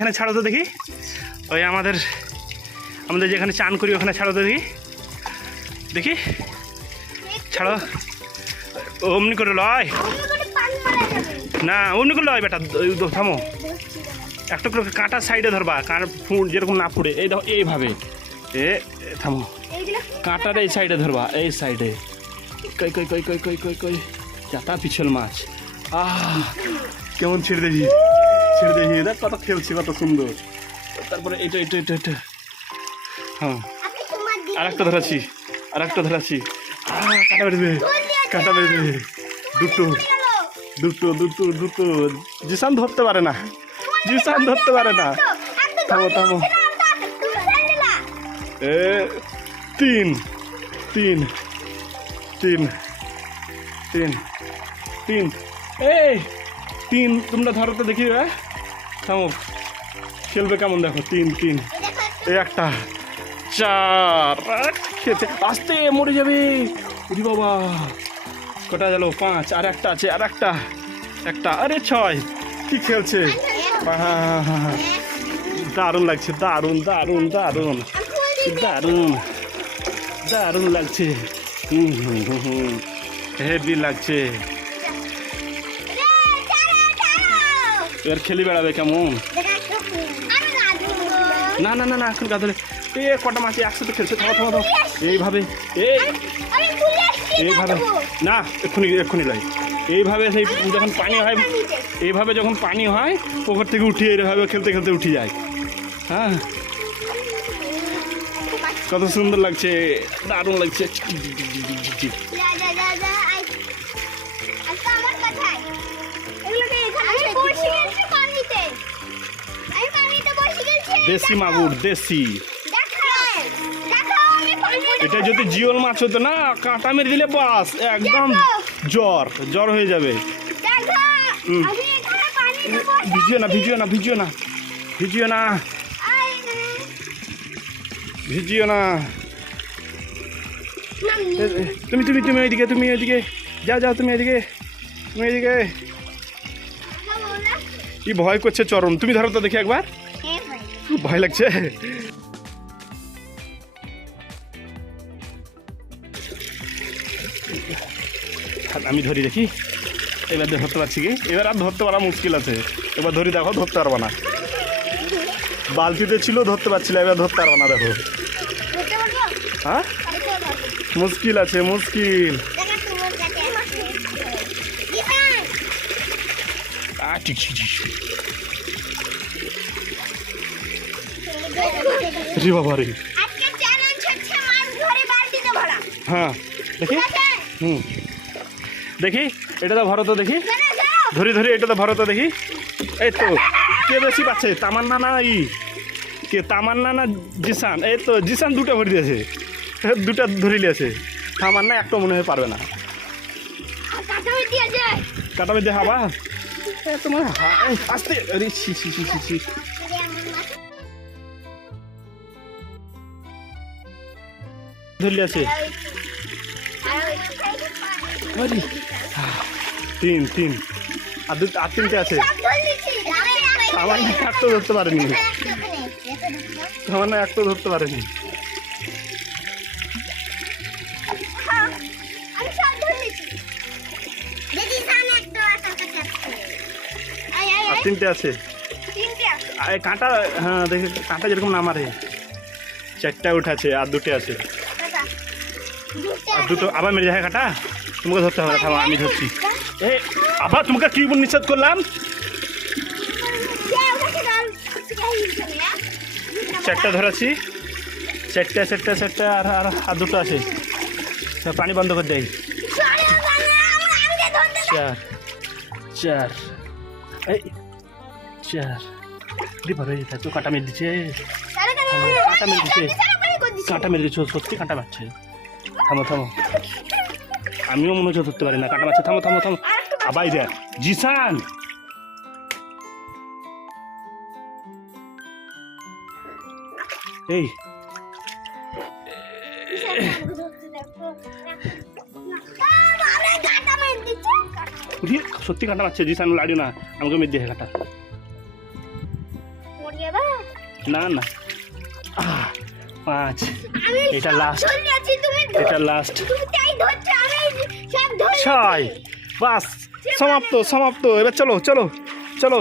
এখানে ছাড়ো তো দেখি, ওই আমাদের যেখানে চান করি ওখানে ছাড়ো তো দেখি, দেখি ছাড়ো। অমনি করে লয় না, অমনি করে লয় বেটা, থামো। একটা করে কাঁটা সাইডে ধরবা, কাঁটা যেরকম না ফুড়ে, এই দেখো এইভাবে, থামো, কাঁটার এই সাইডে ধরবা, এই সাইডে। কই কই কই কই কই কই কই চাটা পিছল মাছ। কেমন ছেড়ে দেখি, ছেড়ে দেখি, দেখ কত খেলছি, কত সুন্দর। তারপরে এটা এটা এটা এটা হ্যাঁ, আর একটা ধরাচ্ছি, আর একটা ধরাচ্ছি। কাঁটা বেরোবে, কাঁটা বেরোবে, দুটো দুটো দুটো দুটো। জিসান ধরতে পারে না, জিসান ধরতে পারে না। থামো থামো। তিন তিন তিন তিন তিন এই তিন, তোমরা ধরো তো দেখি। থামো, খেলবে কেমন দেখো। তিন তিন, এই একটা, চার, খেতে আসতে মরে যাবে। উরি বাবা, কটা গেল? পাঁচ, আর একটা আছে, আর একটা, একটা, আরে ছয়। কি খেলছে, দারুণ লাগছে, দারুণ দারুণ দারুণ দারুণ দারুণ লাগছে। হেভি লাগছে। এবার খেলি বেড়াবে কেমন? না না না না, এখন গাধলে কটা মাছ একসাথে খেলছে। থামা থামা থামা, এইভাবে, এইভাবে না, এক্ষুনি এক্ষুনি লাই। এইভাবে সেই যখন পানি হয়, এইভাবে যখন পানি হয় পুকুর থেকে উঠিয়ে এইভাবে খেলতে খেলতে উঠে যায়। হ্যাঁ, কত সুন্দর লাগছে, দারুণ লাগছে। দেশি মাগুর, দেশি। এটা যদি জিওল মাছ হতো না, কাঁটা মেরে দিলে বাস একদম জ্বর জ্বর হয়ে যাবে। ভিজিও না, ভিজিও না, ভিজিও না, ভিজিও না, ভিজিও না। তুমি তুমি তুমি ওইদিকে, তুমি ওইদিকে যাও, যাও তুমি এদিকে, তুমি এদিকে। কি ভয় করছে চরম, তুমি ধরো তো দেখি একবার। ভয় লাগছে। আমি ধরি দেখি, এবার ধরতে পারছি কি? এবার আর ধরতে পারা মুশকিল আছে। এবার ধরি, দেখো ধরতে পারবো না। বালতিতে ছিল ধরতে পারছিল, এবার ধরতে পারবো না। দেখো, হ্যাঁ মুশকিল আছে, মুশকিল। রে বাবা রে, হ্যাঁ দেখি, দেখি এটা তো ভরো তো দেখি, ধরি ধরি এটা তো ভরো তো দেখি। এই তো, কে বেশি পাচ্ছে, তামান্না না কে, তামান্না না জিসান? এই তো জিসান দুটো ভরি দিয়েছে, দুটা ধরে নিয়েছে। তামান্না একটা মনে হয় পারবে না। কাটা বেঁধে হাবা তোমার আসতে, আরে ছি ছি ছি ছি। ধরলে আছে তিন তিন, আর তিনটে আছে। আমার না একটা ধরতে পারেনি, আমার না একটা ধরতে পারেনি। আর তিনটে আছে কাঁটা। হ্যাঁ দেখি, কাঁটা যেরকম না মারে। চারটা উঠাছে, আর দুটো আছে, আর দুটো আবার মেরে যায় কাঁটা। তোমাকে ধরতে হবে, থামো আমি ধরছি। এই আবার তোমাকে কি নিষেধ করলাম? চারটা ধরাচ্ছি, চারটা চারটা চারটা, আর আর দুটো আছে। পানি বন্ধ করে দেয়। চার চার, এই চার দিবা হয়ে যেত। কাঁটা মেরে দিচ্ছে, কাঁটা মেরে দিচ্ছে, কাঁটা মেরে দিচ্ছে, সত্যি কাঁটা মারছে। থামো থামো, আমিও মনে হচ্ছে ধরতে পারি না, কাঁটা মারছে। থামো থামো থামো, আবাই দেখ জিসান। এই সত্যি কাঁটা মারছে জিসান, লাড়িও না আমাকে মেরে দিয়ে কাঁটা। মরি এবার না না 5 আমি এটা সব last। ধরে আছি, তুমি এটা লাস্ট। তুমি তাই ধরছো, আমি সব ধরে 6 বাস, সমাপ্ত সমাপ্ত। এবার চলো চলো চলো।